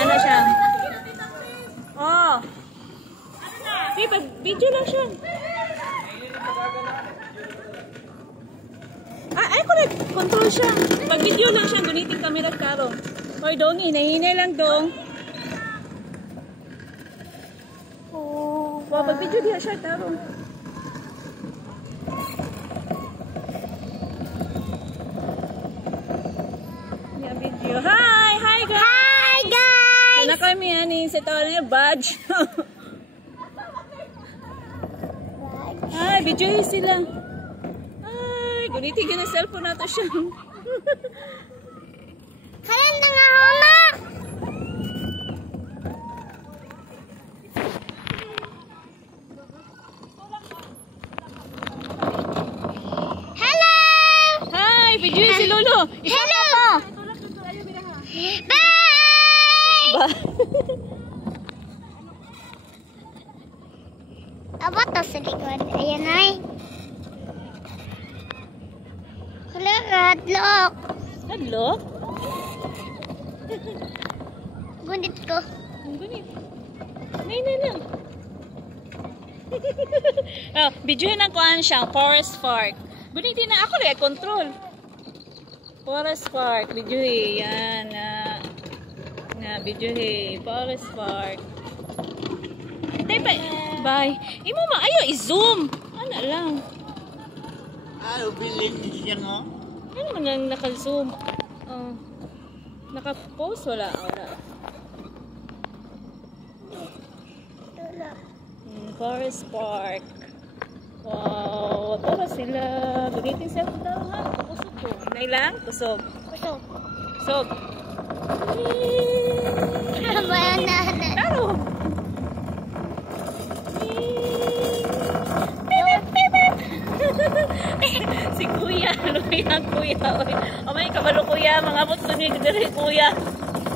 Gana siya. Oh. Hey, pag-video lang siya. Ay, correct. Control siya. Pag-video lang siya, guniting camera karong. Hoy, dongi, nahinay lang dong. Oh, wow, pag-video diya siya, karong. Yeah, video. Hi! Hi, guys! Hi, guys! Sana kami, ani, sa tawag niya, badge. Ay, video sila. Ay, gunitin ka ng cellphone nato siya. Kailan na nga homa? Hello! Hi, video si Lolo. Hello! Bye! Bye! Abot to sa likod. Ayan ay. Hala, radlock. Hello? Gunit ko. Ang gunit. Nay lang. Oh, video na kuan siya, Forest Park. Gunitin na ako rin, control. Forest Park, video yan. Video Forest Park. Bye. Imo ma ayo i-zoom. Ano lang. Ay, ubiling siya nga. Ano man lang naka-zoom? Oh. Naka-post wala. Forest Park. Wow, para sila. Gunitin sa daw ha. Kusog ko. Nay lang, kusog. Kusog. Kusog. Banana. Taro. Si Kuya, ano yan Kuya? O may kabalo Kuya, mga buto niya gudari Kuya.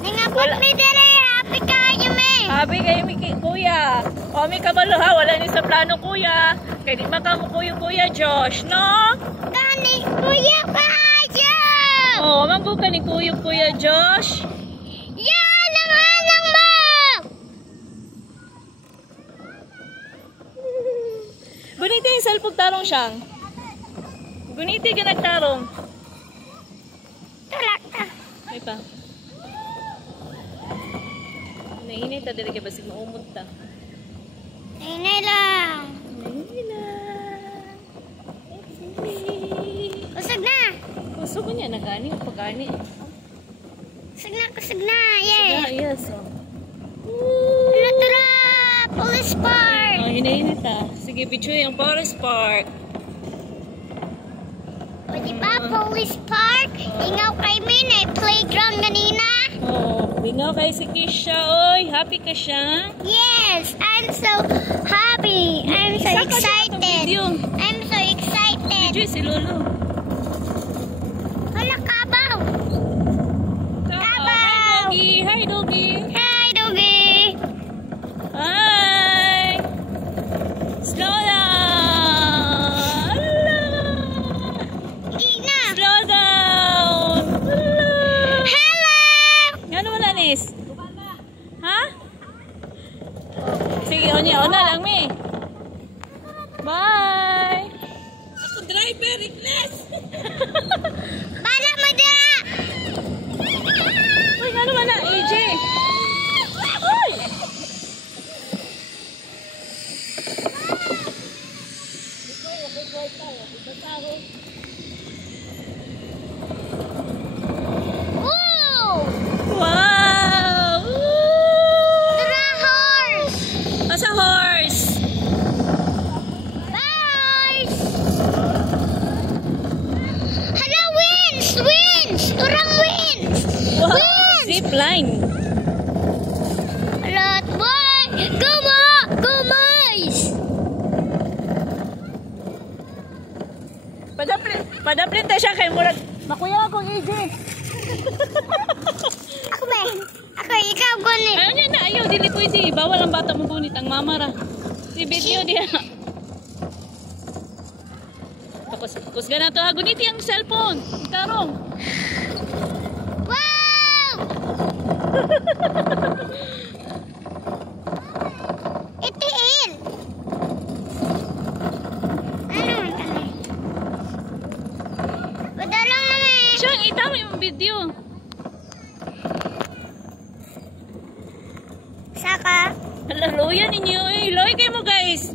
Nangabot mi dire, happy kayo me. Happy kayo Kuya. O may kabalo ha, wala ni sa plano Kuya. Kaya di makakukuyo Kuya Josh, no? Gani, kuya kayo. O, manggo ka ni Kuya Josh. Yan ang hanang mo. Guniti yung cellphone tarong siyang. Guniti ka nagtarong. Tulak ta. Ay pa. Nainit ta dili kay basig maumod ta. Inay lang. Kusog na. Kusog niya na gani o pagani. Kusog na. Yay. Yes. Tara, Police Park. Oh, hinainit ta. Sige, video yung Forest Park. O diba, Police Park? Ingaw kay Min, playground ganina. Oh, bingaw kay si Kisha. Oy, happy ka siya? Yes, I'm so happy. I'm so excited. I'm so excited. Video si Lolo. Hala, kabaw. Kabaw. Hi, Doggy. Hi, Doggy. Hi. Slow down. Gina. Slow down. Hello. Ano mo Lanis? Ha? Sige, ona lang mi. Bye. Ako driver, Igles. Bala mo dira. Uy, ano man na, AJ? Uy! Ooh. Wow! Dira horse. Asa horse? Horse. Hala, winds. Turang winds. Wow! Winds. Zip line. Lot boy. Gumays. Padaplin tayo siya kay Murag. Makuya ako, AJ. Ako ba? Ako, ikaw gunit. Ayaw niya na, ayaw. Dili pwede. Bawal ang bata mo gunit. Ang mamara. Si video diya. Tapos, kusga na to ha. Guniti ang cellphone. Tarong. Wow! Halaluyan ninyo eh. Loy kayo mo guys.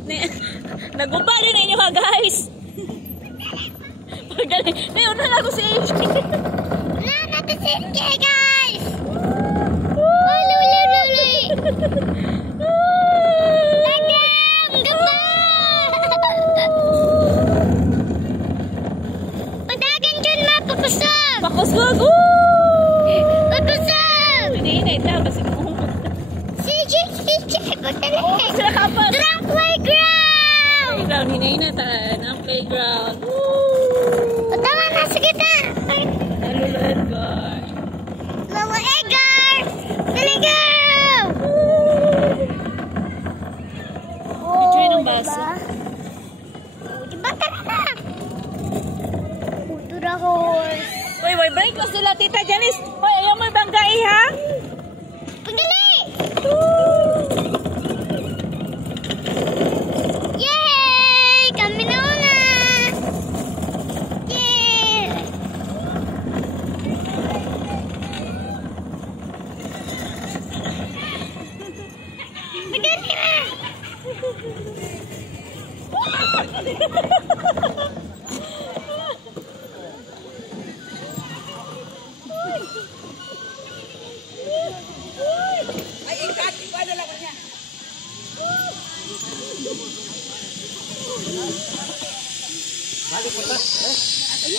Naguba din ninyo ha guys. Pagaling. Ngayon na lang ako si AJ. Natin si AJ guys. Oh, luli. Dagang! Ganda! Padagan dyan mapapasag. Pakusog. Papasag! Hindi na ito. Kasi Si AJ. Pagdali. sila kapag. Drunk playground! Playground. Hinay na tayo. Ang playground. Tama na, sige na. Lolo Edgar. Lolo Edgar! Dali go! Enjoy ng baso. Diba tara na? Puto na horse. Uy, break na sila, Tita Janice. Uy, ayaw mo ibanggai, ha? Pagdali! Yay! Kami na una! Yay! Pagdali na!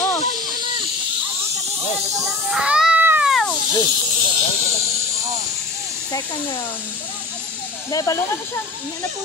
Oh. Oh! Second round. May balong ako siya. Hindi na po.